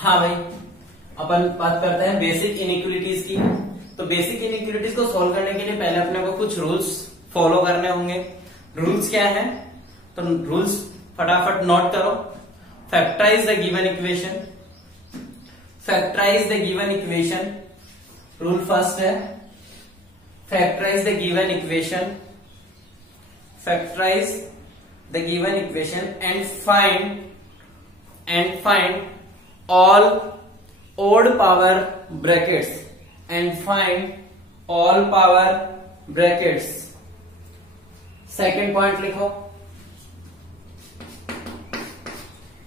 हाँ भाई, अपन बात करते हैं बेसिक इनइक्वालिटीज की। तो बेसिक इनइक्वालिटीज को सॉल्व करने के लिए पहले अपने को कुछ रूल्स फॉलो करने होंगे। रूल्स क्या है? तो रूल्स फटाफट नोट करो। Factorise the given equation, factorise the given equation. Rule first है factorise the given equation, factorise the given equation and find all odd power brackets and find all power brackets। Second point लिखो,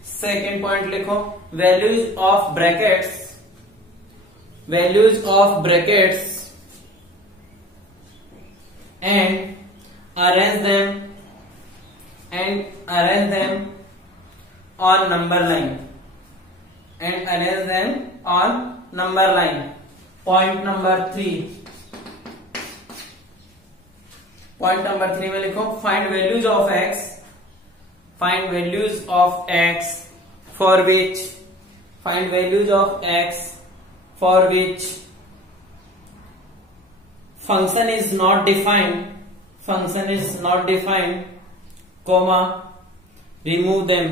second point लिखो values of brackets, values of brackets and arrange them on number line, and arrange them on number line। Point number 3, point number 3 में लिखो find values of x, find values of x for which, find values of x for which function is not defined, function is not defined, comma remove them,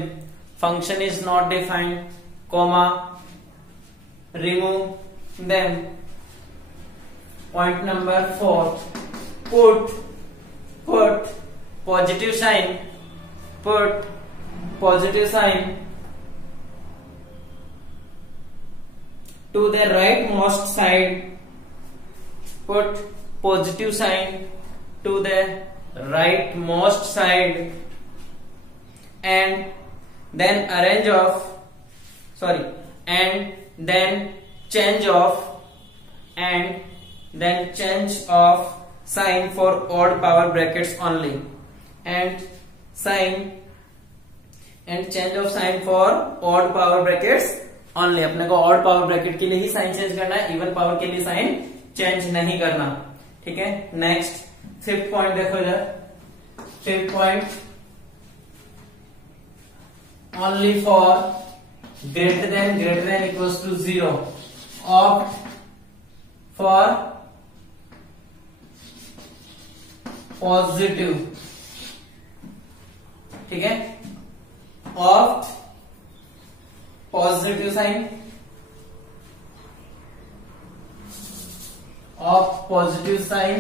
function is not defined, comma remove them। Point number 4, put positive sign, put positive sign to the rightmost side, put positive sign to the rightmost side, and then arrange of and then change of sign for odd power brackets only, and change of sign for odd power brackets only। अपने को odd power bracket के लिए ही sign change करना है, even power के लिए sign change नहीं करना। ठीक है, नेक्स्ट फिफ्थ पॉइंट देखो इधर, fifth point only for greater than equals to 0 opt for positive। ठीक है, opt positive sign, opt positive sign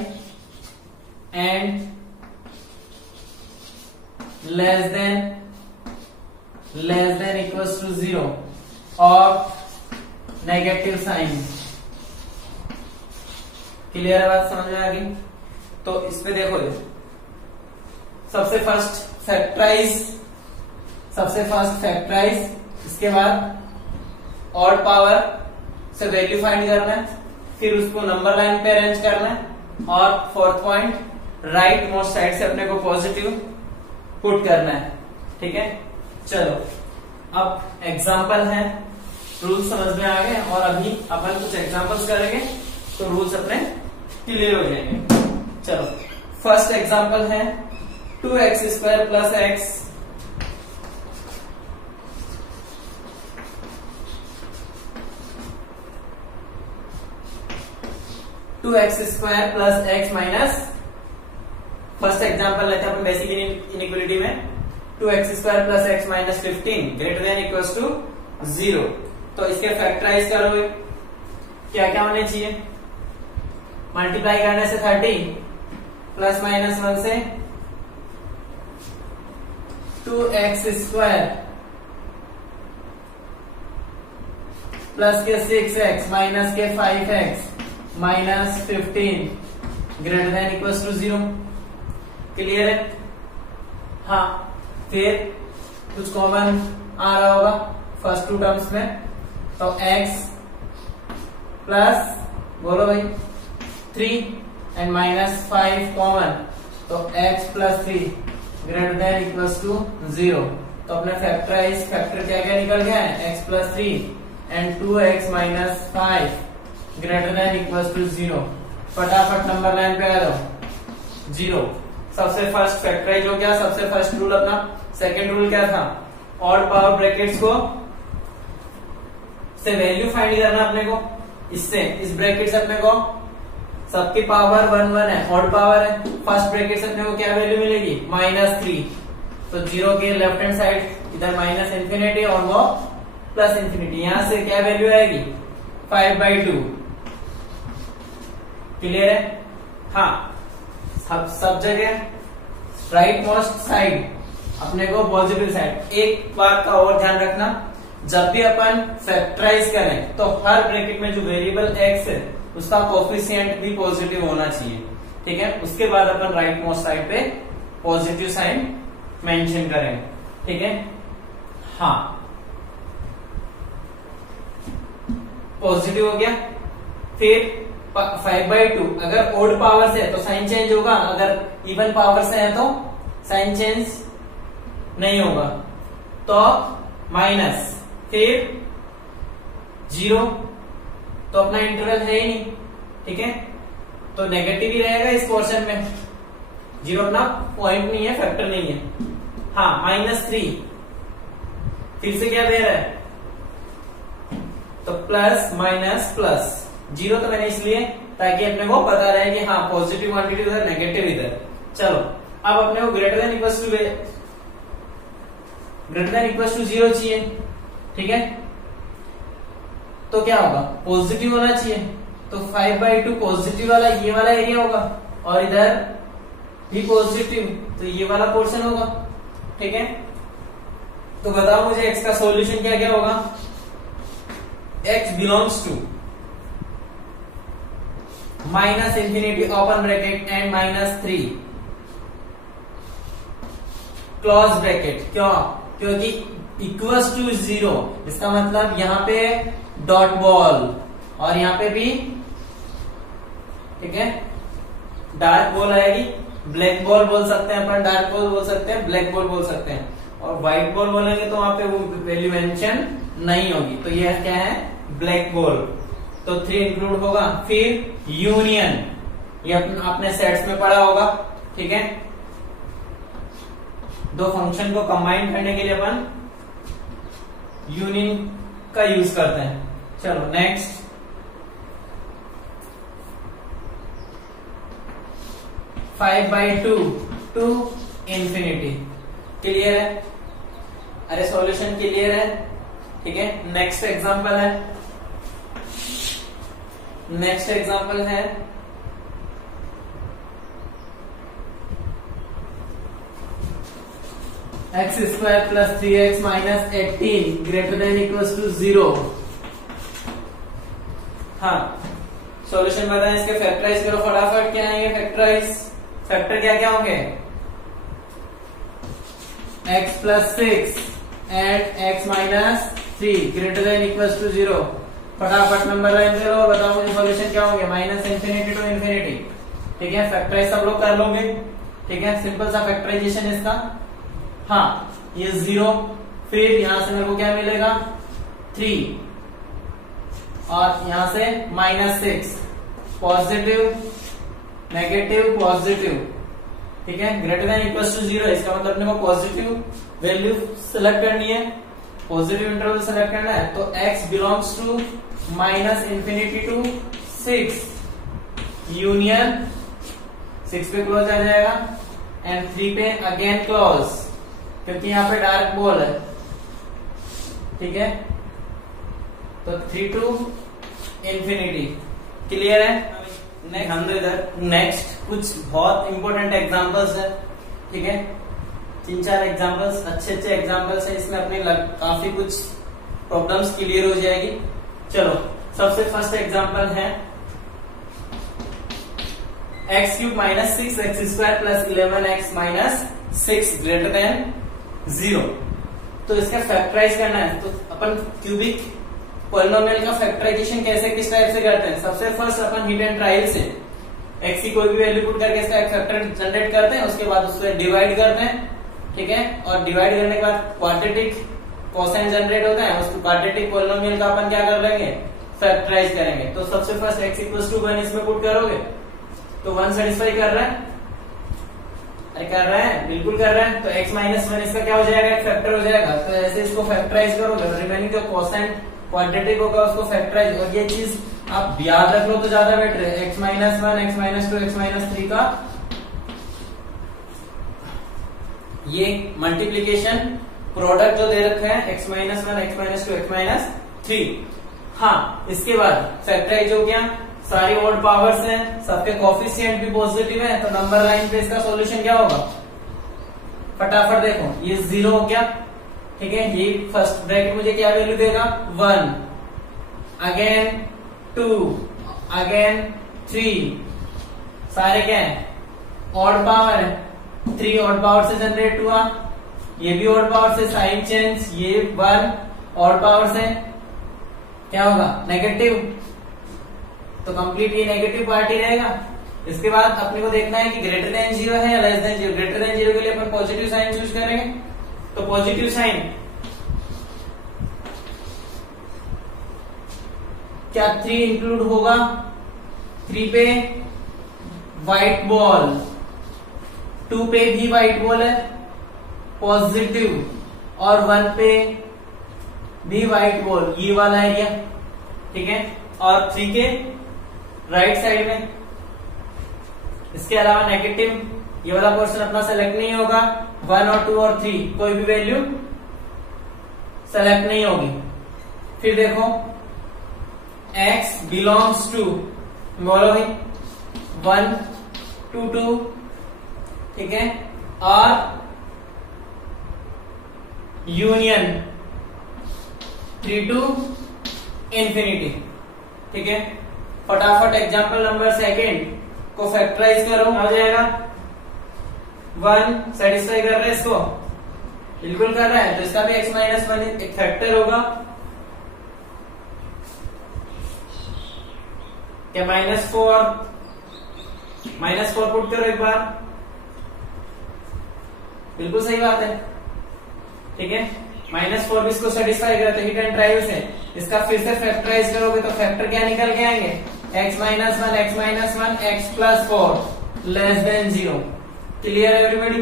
and less than equals to 0 opt negative sign। Clear है बात, समझ में आ गई? तो इस पे देखो, सबसे फर्स्ट फैक्टराइज, इसके बाद ऑड पावर से वैल्यू फाइंड करना है, फिर उसको नंबर लाइन पे अरेंज करना है, और fourth point right most side से अपने को पॉजिटिव पुट करना है। ठीक है, चलो अब एग्जाम्पल है, रूल्स समझ में आ गए और अभी अपन कुछ एग्जाम्पल्स करेंगे तो रूल्स अपने क्लियर हो जाएंगे। चलो फर्स्ट एग्जाम्पल है 2x² plus x, 2x² plus x minus, first example लेते हैं अपन बेसिक इनइक्वालिटी में 2x² plus x minus 15 greater than equals to 0। तो इसके फैक्टराइज करोगे, क्या क्या होने चाहिए? मल्टीप्लाई करने से 30 प्लस माइनस 1 से 2x² प्लस के 6x माइनस के 5x minus 15 greater than equals to 0। Clear है? हाँ, फिर कुछ कॉमन आ रहा होगा फर्स्ट टू टर्म्स में, तो x प्लस बोलो भाई 3 एंड माइनस 5 कॉमन, तो x plus 3 greater than equals to 0। तो अपने फैक्टर क्या क्या निकल गया है? x plus 3 and 2x minus 5 greater than equals to 0। फटाफट नंबर लाइन पे आ जाओ, 0। सबसे फर्स्ट फैक्टराइज हो गया, सबसे फर्स्ट रूल अपना। सेकेंड रूल क्या था? ऑड पावर ब्रैकेट्स को से वैल्यू फाइंड करना अपने को। इससे इस ब्रैकेट से अपने को सबकी पावर 1 1 है, ऑड पावर है। फर्स्ट ब्रैकेट से अपने को क्या वैल्यू मिलेगी, -3। तो 0 के लेफ्ट हैंड साइड इधर माइनस इंफिनिटी और वो प्लस इंफिनिटी। यहां से क्या वैल्यू आएगी, 5/2। क्लियर है? हाँ, सब जगह राइट मोस्ट साइड अपने को पॉजिटिव साइड। एक बात का और ध्यान रखना, जब भी अपन फैक्टराइज करें तो हर ब्रैकेट में जो वेरिएबल x है उसका कोफिशिएंट भी पॉजिटिव होना चाहिए। ठीक है, उसके बाद अपन राइट मोस्ट साइड पे पॉजिटिव साइन मेंशन करेंगे। ठीक है, हाँ, पॉजिटिव हो गया। फिर 5/2 अगर ओड पावर से है तो साइन चेंज होगा, अगर इवन पावर से है तो साइन चेंज नहीं होगा। तो माइनस, फिर 0, तो अपना इंटरवल है ही नहीं। ठीक है, तो नेगेटिव ही रहेगा इस पोर्शन में। 0 अपना पॉइंट नहीं है, फैक्टर नहीं है। हाँ, -3 फिर से क्या दे रहा है, तो प्लस माइनस प्लस। 0 तो मैंने इसलिए ताकि अपने को पता रहे कि हाँ पॉजिटिव क्वांटिटी उधर, नेगेटिव इधर। चलो, अब अपने को ग्रेटर देन इक्वल टू 0 चाहिए। ठीक है, तो क्या होगा, पॉजिटिव होना चाहिए। तो 5/2 पॉजिटिव वाला ये वाला एरिया होगा और इधर भी पॉजिटिव, तो ये वाला पोर्शन होगा। ठीक है, तो बताओ मुझे x का सॉल्यूशन क्या क्या होगा। x belongs to -∞ open bracket and -3 close bracket. क्यों? क्योंकि इक्वल्स टू 0, इसका मतलब यहाँ पे डॉट बॉल और यहाँ पे भी, ठीक है, डार्क बॉल आएगी। ब्लैक बॉल बोल सकते हैं अपन, डार्क बॉल बोल सकते हैं, ब्लैक बॉल बोल सकते हैं। और व्हाइट बॉल बोलेंगे तो वहां पे वो वैल्यू मेंशन नहीं होगी। तो यह क्या है, ब्लैक बॉल। तो 3 इंक्लूड होगा। फिर यूनियन, ये अपने सेट्स में पढ़ा होगा। ठीक है, दो फंक्शन को कंबाइन करने के लिए अपन यूनियन का यूज करते हैं। चलो नेक्स्ट, (5/2 to infinity। क्लियर है? अरे सॉल्यूशन क्लियर है? ठीक है, नेक्स्ट एग्जांपल है। नेक्स्ट एग्जांपल है (x² + 3x - 18 > 0। हाँ, सॉल्यूशन बताएं, इसके फैक्टराइज करो फटाफट। क्या आएंगे फैक्टराइज? फैक्टर क्या क्या होंगे, x + 6 and x - 3 > 0। फटाफट नंबर लाइन दे लो, बताओ मुझे सॉल्यूशन क्या होंगे, -∞ to ∞। ठीक है, फैक्टराइज सब लोग कर लोगे। ठीक है, सिंपल सा फैक्टराइजेशन इसका। हाँ, ये 0, फिर यहां से मेरे को क्या मिलेगा, 3 और यहां से -6, पॉजिटिव नेगेटिव पॉजिटिव। ठीक है, > 0, इसका मतलब अपने को पॉजिटिव वैल्यू सिलेक्ट करनी है, पॉजिटिव इंटरवल सिलेक्ट करना है। तो x belongs to -∞ to 6 union 6 पे क्लोज आ जाएगा एंड 3 पे अगेन क्लोज, क्योंकि यहाँ पे डार्क बॉल है। ठीक है, तो 3 to ∞। क्लियर है? हम इधर नेक्स्ट कुछ बहुत इंपॉर्टेंट एग्जांपल्स है। ठीक है, 3-4 एग्जांपल्स, अच्छे एग्जांपल्स है, इसमें अपने काफी कुछ प्रॉब्लम्स क्लियर हो जाएगी। चलो, सबसे फर्स्ट एग्जांपल है x³ - 6x² + 11x - 6 > 0। तो इसका फैक्टराइज करना है। तो अपन क्यूबिक पॉलिनोमियल का फैक्टराइजेशन कैसे, किस टाइप से करते हैं। सबसे first upon hit and trial से x की कोई भी वैल्यू पुट करके इसका एक फैक्टर जनरेट करते हैं, उसके बाद उससे डिवाइड करते हैं। ठीक है, और डिवाइड करने के बाद क्वाड्रेटिक कोसाइन जनरेट होता है, उसको क्वाड्रेटिक पॉलिनोमियल का अपन क्या कर लेंगे, फैक्टराइज करेंगे। तो सबसे फर्स्ट x = 1 इसमें पुट करोगे तो 1 सेटिस्फाई कर रहा है, अरे कर रहा है, बिल्कुल कर रहा है। तो x - 1 इसका क्या हो जाएगा, एक फैक्टर हो जाएगा। तो ऐसे इसको फैक्टराइज करोगे, रिमेनिंग जो कोसाइन क्वाड्रेटिक होगा उसको फैक्टराइज, और ये चीज आप याद रख लो तो ज्यादा बेटर है। x minus 1, x minus 2, x minus 3 का ये मल्टीप्लीकेशन प्रोडक्ट जो दे रखा है x minus 1, x minus 2, x minus 3। हाँ, इसके बाद फैक्टराइज हो गया, सारी ऑड पावर्स हैं, सबके कोफिशिएंट भी पॉजिटिव है, तो नंबर लाइन पे इसका सॉल्यूशन क्या होगा? फटाफट देखो, ये 0 हो गया, ठीक है। ये फर्स्ट ब्रैकेट मुझे क्या वैल्यू देगा? 1, अगेन 2, अगेन 3, सारे क्या है? ऑड पावर है, 3 ऑड पावर से जनरेट हुआ, ये भी ऑड पावर से, साइन चेंज, ये 1 ऑड पावर से, क्या होगा? नेगेटिव, तो कंप्लीट ये नेगेटिव पार्ट ही रहेगा। इसके बाद अपने को देखना है कि ग्रेटर देन 0 है या लेस देन 0। ग्रेटर देन 0 के लिए अपन पॉजिटिव साइन चूज करेंगे, तो पॉजिटिव साइन क्या 3 इंक्लूड होगा? 3 पे व्हाइट बॉल, 2 पे भी व्हाइट बॉल है पॉजिटिव, और 1 पे भी व्हाइट बॉल, ये वाला एरिया, ठीक है। और 3 के राइट साइड में, इसके अलावा नेगेटिव ये वाला पोर्शन अपना सेलेक्ट नहीं होगा। 1 और 2 और 3 कोई भी वैल्यू सेलेक्ट नहीं होगी। फिर देखो x बिलोंग्स टू, बोलो भाई 1 to 2, ठीक है, और यूनियन 3 to इंफिनिटी, ठीक है। फटाफट एग्जांपल नंबर सेकंड को फैक्टराइज करो, आ जाएगा 1 सेटिस्फाई कर रहा है इसको, बिल्कुल कर रहा है, तो इसका भी x माइनस 1 एक फैक्टर होगा, क्या? -4 पुट करो एक बार, बिल्कुल सही बात है, ठीक है। -4 भी इसको सेटिस्फाई करे तो हिट एंड ट्राई से इसका फिर से फैक्टराइज करोगे तो फैक्टर क्या निकल के आएंगे? x minus 1, x minus 1, x plus 4 less than 0। Clear है एवरीबॉडी?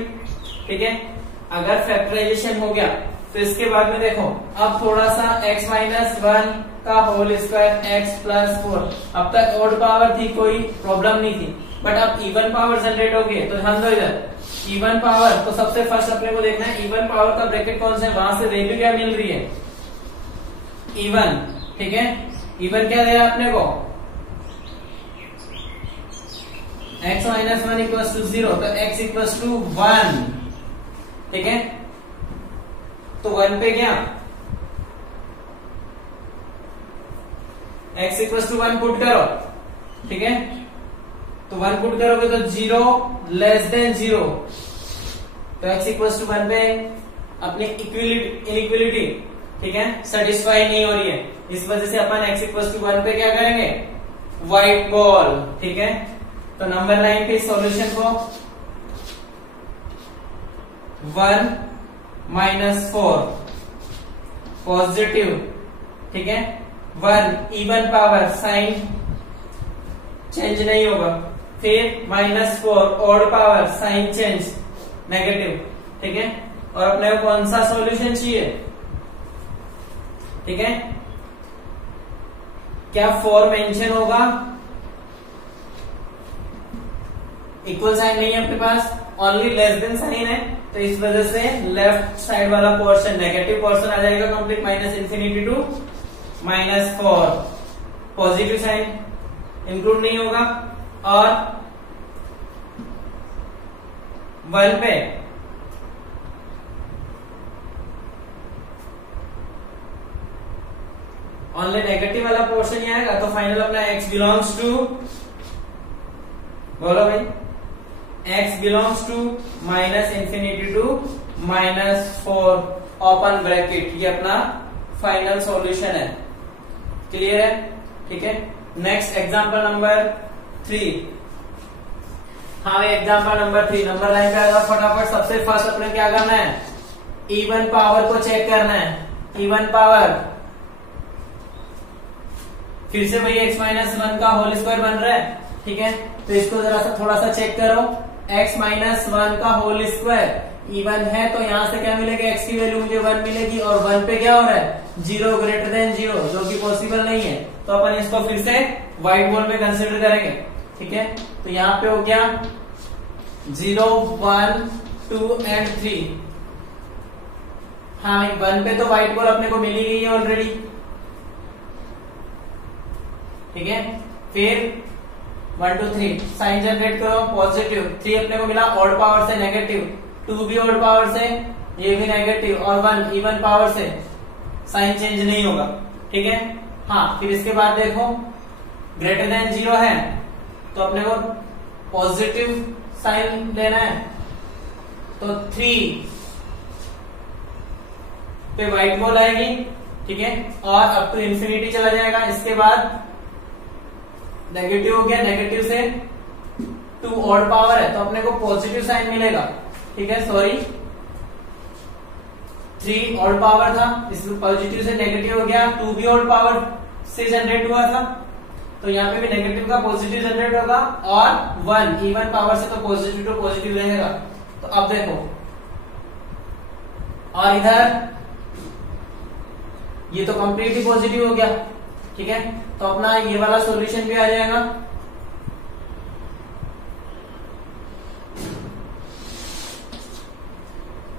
ठीक है। अगर फैक्टराइजेशन हो गया तो इसके बाद में देखो, अब थोड़ा सा x माइनस 1 का होल स्क्वायर x प्लस 4, अब तक ऑड पावर थी, कोई प्रॉब्लम नहीं थी, बट अब इवन पावर जनरेट हो गई, तो ध्यान दो इधर इवन पावर। तो सबसे फर्स्ट अपने को देखना है इवन पावर का ब्रैकेट कौन सा है, वहां से वैल्यू क्या मिल रही है? इवन, ठीक है। इवन क्या दे रहा है अपने को? x माइनस 1 इक्वल टू 0, तो x इक्वल टू 1, ठीक है। तो 1 पे क्या x इक्वल टू 1 पुट करो, ठीक है। तो 1 पुट करोगे तो 0 लेस देन 0, तो x इक्वल टू 1 पे अपनी इनइक्वलिटी, ठीक है, सेटिस्फाई नहीं हो रही है, इस वजह से अपन x इक्वल टू 1 पे क्या करेंगे? व्हाइट बॉल, ठीक है। तो नंबर 9 पे सॉल्यूशन को 1 माइनस 4 पॉजिटिव, ठीक है, 1 इवन पावर, साइन चेंज नहीं होगा, फिर -4 odd power, sign change negative, ठीक है। और अपने को कौन सा सॉल्यूशन चाहिए? ठीक है, क्या 4 मेंशन होगा? इक्वल साइन नहीं है अपने पास, ओनली लेस देन साइन है, तो इस वजह से लेफ्ट साइड वाला पोर्शन नेगेटिव पोर्शन आ जाएगा complete, -minus infinity to -4, positive sign include नहीं होगा, और 1 पे ओनली नेगेटिव वाला पोर्शन ही आएगा, तो फाइनल अपना x बिलोंग्स टू, बोलो भाई, x belongs to -minus infinity to -4 open bracket, ये अपना फाइनल सॉल्यूशन है। क्लियर है? ठीक है। Next example number 3। हाँ भाई, एग्जांपल नंबर 3 नंबर लाइन पे आएगा, फटाफट सबसे फर्स्ट अपने क्या करना है? इवन पावर को चेक करना है। इवन पावर फिर से वही x माइनस 1 का होल स्क्वायर बन रहा है, ठीक है। तो इसको जरा सा थोड़ा सा चेक करो, x माइनस 1 का होल स्क्वायर, इवन है तो यहां से क्या मिलेगा, x की वैल्यू मुझे 1 मिलेगी, और 1 पे क्या हो रहा है, 0 ग्रेटर देन 0, जो कि पॉसिबल नहीं है। तो अपन इसको फिर से व्हाइट बोर्ड में कंसिडर करेंगे, ठीक है। तो यहाँ पे हो गया 0, 1, 2 एंड 3। हाँ 1 पे तो व्हाइट बॉल अपने को मिली गई है ऑलरेडी, ठीक है। फिर 1, 2, 3 साइन जनरेट करो, पॉजिटिव, 3 अपने को मिला ऑड पावर से नेगेटिव, 2 भी ऑड पावर से, ये भी नेगेटिव, और 1 इवन पावर से, साइन चेंज नहीं होगा, ठीक है। हाँ फिर इसके बाद देखो ग्रेटर देन 0 है तो अपने को पॉजिटिव साइन लेना है, तो 3 पे व्हाइट बॉल आएगी, ठीक है, और अप टू इंफिनिटी चला जाएगा। इसके बाद नेगेटिव हो गया, नेगेटिव से 2 ऑड पावर है तो अपने को पॉजिटिव साइन मिलेगा, ठीक है। सॉरी 3 ऑड पावर था, इसमें पॉजिटिव से नेगेटिव हो गया, 2 भी ऑड पावर से जनरेट हुआ था तो यहाँ पे भी नेगेटिव का पॉजिटिव जनरेट होगा, और 1 इवन पावर से तो पॉजिटिव टू पॉजिटिव रहेगा। तो अब देखो, और इधर ये तो कंप्लीटली पॉजिटिव हो गया, ठीक है। तो अपना ये वाला सॉल्यूशन भी आ जाएगा,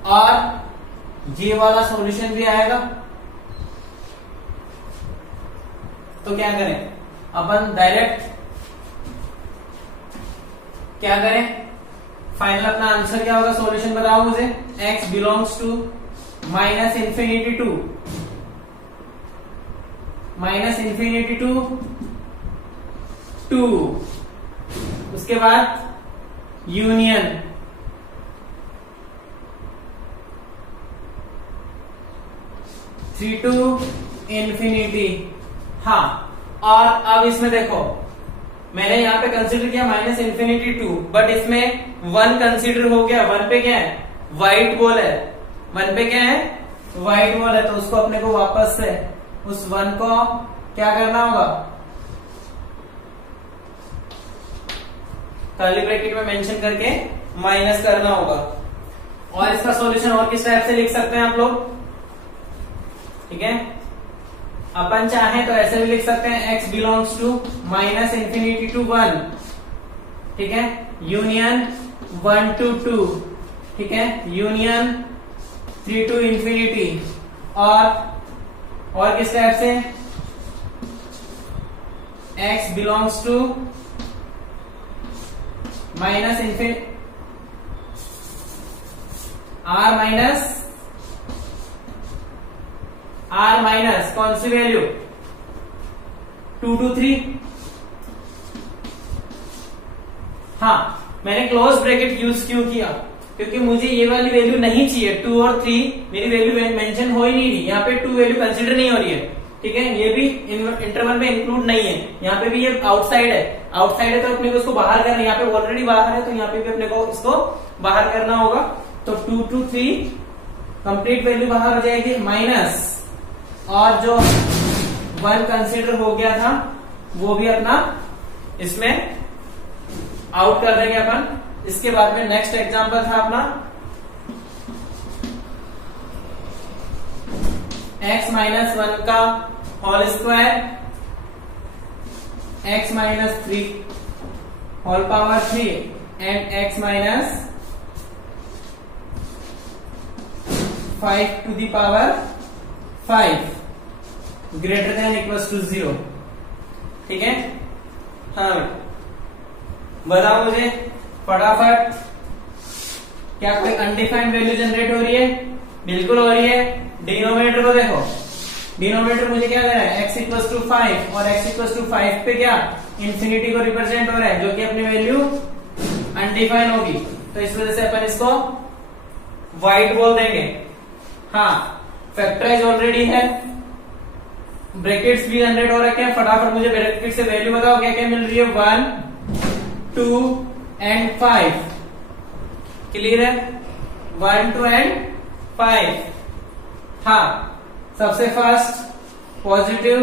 और ये वाला सॉल्यूशन भी आएगा। तो क्या करें अपन, डायरेक्ट क्या करें, फाइनल अपना आंसर क्या होगा, सॉल्यूशन बताओ मुझे। x belongs to minus infinity to two, उसके बाद यूनियन थ्री टू इंफिनिटी। हाँ और अब इसमें देखो मैंने यहाँ पे कंसीडर किया माइनस इंफिनिटी 2, बट इसमें 1 कंसीडर हो गया। 1 पे क्या है, व्हाइट बॉल है, 1 पे क्या है, व्हाइट बॉल है, तो उसको अपने को वापस से उस 1 को क्या करना होगा, कर्ली ब्रैकेट में मेंशन करके माइनस करना होगा। और इसका सॉल्यूशन और किस टाइप से लिख सकते हैं आप लोग, ठीक है। अपन चाहे तो ऐसे भी लिख सकते हैं, x belongs to minus infinity to 1, ठीक है, यूनियन 1 to 2, ठीक है, यूनियन 3 to इंफिनिटी। और किस टाइप से, x belongs to minus infinity r minus कौन सी वैल्यू, 2 to 3। हाँ मैंने क्लोज ब्रैकेट यूज क्यों किया, क्योंकि मुझे ये वाली वैल्यू नहीं चाहिए, 2 और 3 मेरी वैल्यू मेंशन हो ही नहीं रही, यहाँ पे 2 वैल्यू कंसीडर नहीं हो रही है, ठीक है। ये भी इंटरवल में इंक्लूड नहीं है, यहाँ पे भी ये आउटसाइड है, आउटसाइड है तो अपने को इसको बाहर करना है, यहाँ पे ऑलरेडी बाहर है तो यहाँ पे भी अपने को इसको बाहर करना होगा। तो 2 to 3 कंप्लीट वैल्यू बाहर हो जाएगी, माइनस और जो 1 कंसीडर हो गया था वो भी अपना इसमें आउट कर देंगे अपन। इसके बाद में नेक्स्ट एग्जांपल था अपना x माइनस 1 का whole square, x minus 3 whole power 3 and x minus 5 to the power 5 greater than equals to 0, ठीक है। हाँ बताओ मुझे फटाफट, क्या कोई अनडिफाइंड वैल्यू जनरेट हो रही है, बिल्कुल हो रही है। डिनोमिनेटर को देखो, डिनोमिनेटर मुझे क्या देना है, x इक्वल्स टू 5 और x इक्वल्स टू 5 पे क्या इंफिनिटी को रिप्रेजेंट हो रहा है, जो कि अपनी वैल्यू अनडिफाइंड होगी, तो इस वजह से अपन इसको व्हाइट बोल देंगे। हाँ फैक्टराइज ऑलरेडी है, ब्रैकेट्स भी जनरेट हो रखे हैं, फटाफट मुझे ब्रैकेट से वैल्यू बताओ क्या क्या मिल रही है, 1, 2 एंड 5, क्लियर है, 1, 2 एंड 5। हाँ सबसे first positive,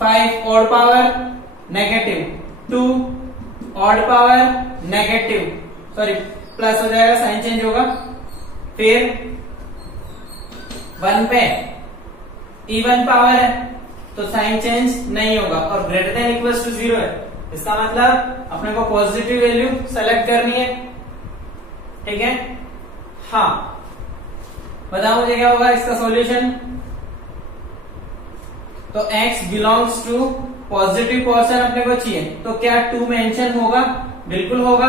5 odd power negative, 2 odd power negative, sorry plus हो जाएगा, साइन चेंज होगा, फिर 1 पे इवन पावर है तो साइन चेंज नहीं होगा और ग्रेटर देन इक्वल टू 0 है, इसका मतलब अपने को पॉजिटिव वैल्यू सेलेक्ट करनी है। ठीक है, हाँ बताओ मुझे क्या होगा इसका सॉल्यूशन। तो x belongs to positive portion अपने को चाहिए, तो क्या 2 मेंशन होगा? बिल्कुल होगा।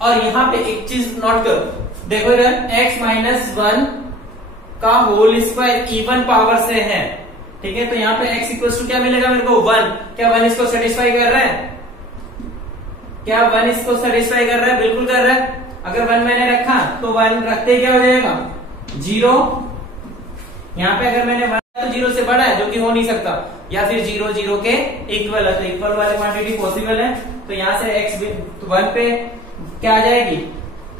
और यहां पे एक चीज नोट करो, देखो इधर x माइनस 1 का होल स्क्वायर इवन पावर से है। ठीक है, तो यहाँ पे x इक्वल टू क्या मिलेगा मेरे को? 1। क्या 1 इसको सेटिस्फाई कर रहा है? क्या 1 इसको सेटिस्फाई कर रहा है? बिल्कुल कर रहा है। अगर 1 मैंने रखा तो 1 रखते क्या हो जाएगा? 0। यहाँ पे अगर मैंने 1 तो 0 से बड़ा है जो कि हो नहीं सकता, या फिर 0 0 के इक्वल है, तो इक्वल वाली क्वांटिटी पॉसिबल है। तो यहाँ से x 1 पे क्या आ जाएगी?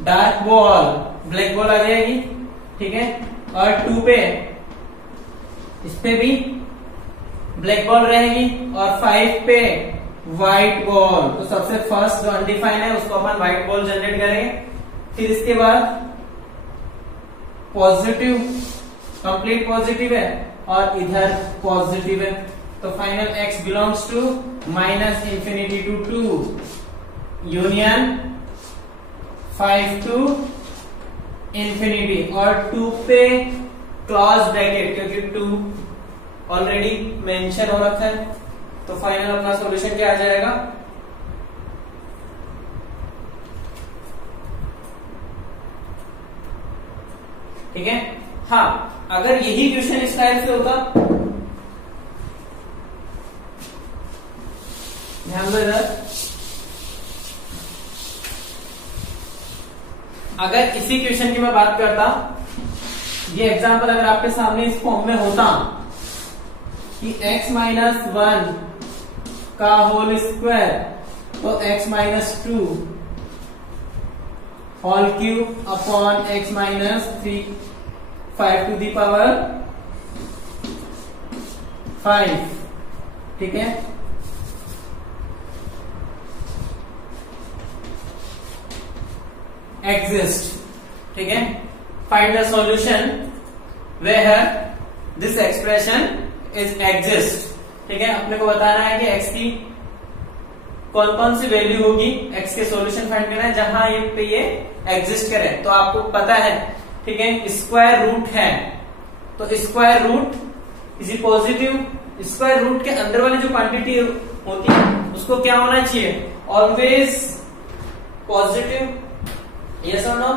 डार्क बॉल, ब्लैक बॉल आ जाएगी। ठीक है, और 2 पे इस पे भी ब्लैक बॉल रहेगी और 5 पे व्हाइट बॉल। तो सबसे फर्स्ट जो अनडिफाइन है उसको अपन व्हाइट बॉल जनरेट करेंगे। फिर इसके बाद पॉजिटिव, कंप्लीट पॉजिटिव है और इधर पॉजिटिव है, तो final x belongs to minus infinity to 2 union 5 to infinity और 2 पे क्लॉज ब्रैकेट, क्योंकि 2 ऑलरेडी मेंशन हो रखा है। तो फाइनल अपना सॉल्यूशन क्या आ जाएगा? ठीक है, हाँ अगर यही क्वेश्चन इस टाइप से होता, ध्यान दो इधर, अगर इसी क्वेश्चन की मैं बात करता, ये एग्जांपल अगर आपके सामने इस फॉर्म में होता कि x माइनस 1 का होल स्क्वायर, तो x minus 2 whole cube upon x minus 5 to the power 5। ठीक है, exist। ठीक है, find the solution where this expression is exist। ठीक है, अपने को बताना है कि x की कौन कौन सी वैल्यू होगी, x के सॉल्यूशन फाइंड करना है जहां ये पे ये एग्जिस्ट करे। तो आपको पता है, ठीक है, स्क्वायर रूट है, तो square root is positive. Square root के अंदर वाली जो क्वांटिटी होती है उसको क्या होना चाहिए? Always positive. यस और नो?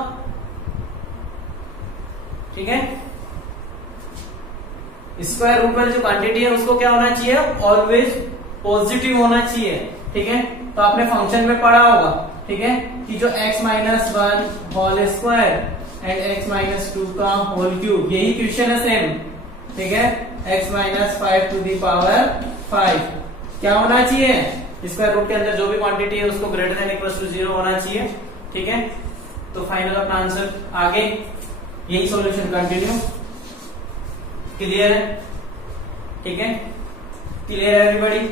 ठीक है, स्क्वायर रूट वाली जो क्वांटिटी है उसको क्या होना चाहिए? ऑलवेज पॉजिटिव होना चाहिए। ठीक है, तो आपने फंक्शन में पढ़ा होगा, ठीक है, कि जो x minus 1 whole square and x minus 2 का होल क्यूब, यही क्वेश्चन है सेम। ठीक है, x minus 5 to the power 5 क्या होना चाहिए? स्क्वायर रूट के अंदर जो भी क्वांटिटी है उसको ग्रेटर देन इक्वल टू 0 होना चाहिए। ठीक है, तो फाइनल अपना आंसर आगे यही सॉल्यूशन कंटिन्यू। क्लियर है? ठीक है, क्लियर है एवरीबॉडी?